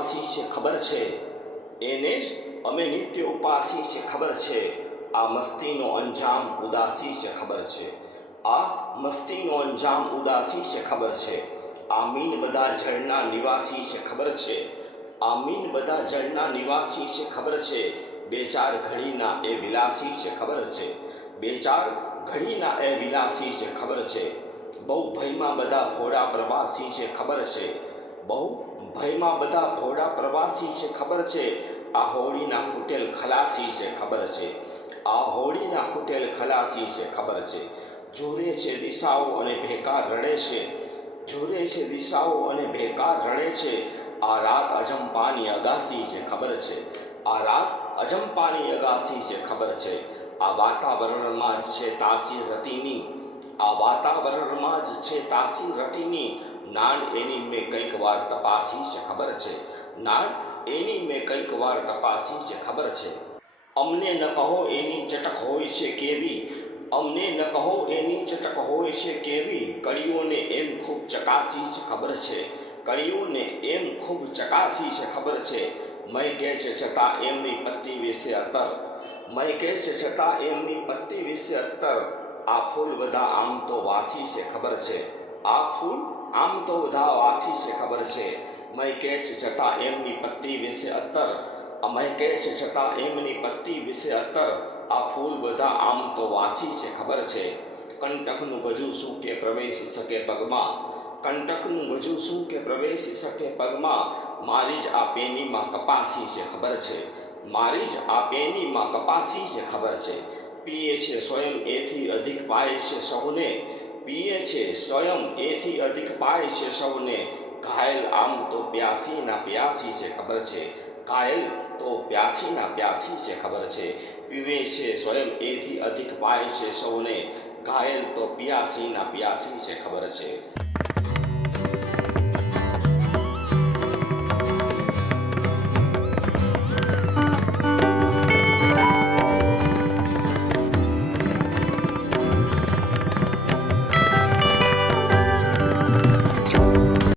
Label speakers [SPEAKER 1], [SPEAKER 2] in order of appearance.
[SPEAKER 1] ઉપાસી છે, ખબર છે? એને જ અમે નિત્ય ઉપાસી છે, ખબર છે. આ મસ્તીનો અંજામ ઉદાસી છે, ખબર છે. આ મસ્તીનો અંજામ ઉદાસી છે, ખબર છે. આ મીન બધા જળના નિવાસી છે, ખબર છે. આ મીન બધા જળના નિવાસી છે, ખબર છે. બે ચાર ઘડીના એ વિલાસી છે, ખબર છે. બે ચાર ઘડીના એ વિલાસી છે, ખબર છે. બહુ ભયમાં બધા ભોળા પ્રવાસી છે, ખબર છે. બહુ ભયમાં બધા ભોળા પ્રવાસી છે, ખબર છે? આ હોળીના ખૂટેલ ખલાસી છે, ખબર છે? આ હોળીના ખૂટેલ ખલાસી છે, ખબર છે? જોરે છે, દિશાઓ અને ભેકાર રડે છે. જોરે છે, દિશાઓ અને ભેકાર રડે છે. આ રાત અજંપાની અગાસી છે, ખબર છે? આ રાત અજંપાની અગાસી છે, ખબર છે? આ વાતાવરણમાં જ છે તાસી રતિની આ વાતાવરણમાં જ છે તાસી રતિની નાણ એની મેં કંઈક વાર તપાસી છે, ખબર છે? નાણ એની મેં કંઈક વાર તપાસી છે, ખબર છે? અમને ન કહો એની ચટક હોય છે કેવી. અમને ન કહો એની ચટક હોય છે કેવી. કળીઓને એમ ખૂબ ચકાસી છે, ખબર છે? કળીઓને એમ ખૂબ ચકાસી છે, ખબર છે? મય કહે છે, છતાં એમની પત્તી વિશે અત્તર. મય કહે છે, છતાં એમની પત્તી વિશે અત્તર. આ ફૂલ બધા આમ તો વાસી છે, ખબર છે? આ ફૂલ? આમ તો બધા વાસી છે, ખબર છે. મય કેચ જતાં એમની પત્તી વિશે અત્તર અમય કેચ છતાં એમની પત્તી વિશે અત્તર આ ફૂલ બધા આમ તો વાસી છે, ખબર છે. કંટકનું ભજું શું કે પ્રવેશી શકે પગમાં? કંટકનું ભજું શું કે પ્રવેશી શકે પગમાં? મારી જ આ પેનીમાં કપાસી છે, ખબર છે. મારી જ આ પેનીમાં કપાસી છે, ખબર છે. પીએ છે, સ્વયં એથી અધિક પાય છે સૌને પીએ છે, સ્વયં એથી અધિક પાય છે સૌને. ઘાયલ આમ તો પ્યાસીના પ્યાસી છે, ખબર છે? ઘાયલ તો પ્યાસીના પ્યાસી છે, ખબર છે? પીવે છે સ્વયં એથી અધિક પાય છે સૌને. ઘાયલ તો પિયાસીના પ્યાસી છે, ખબર છે?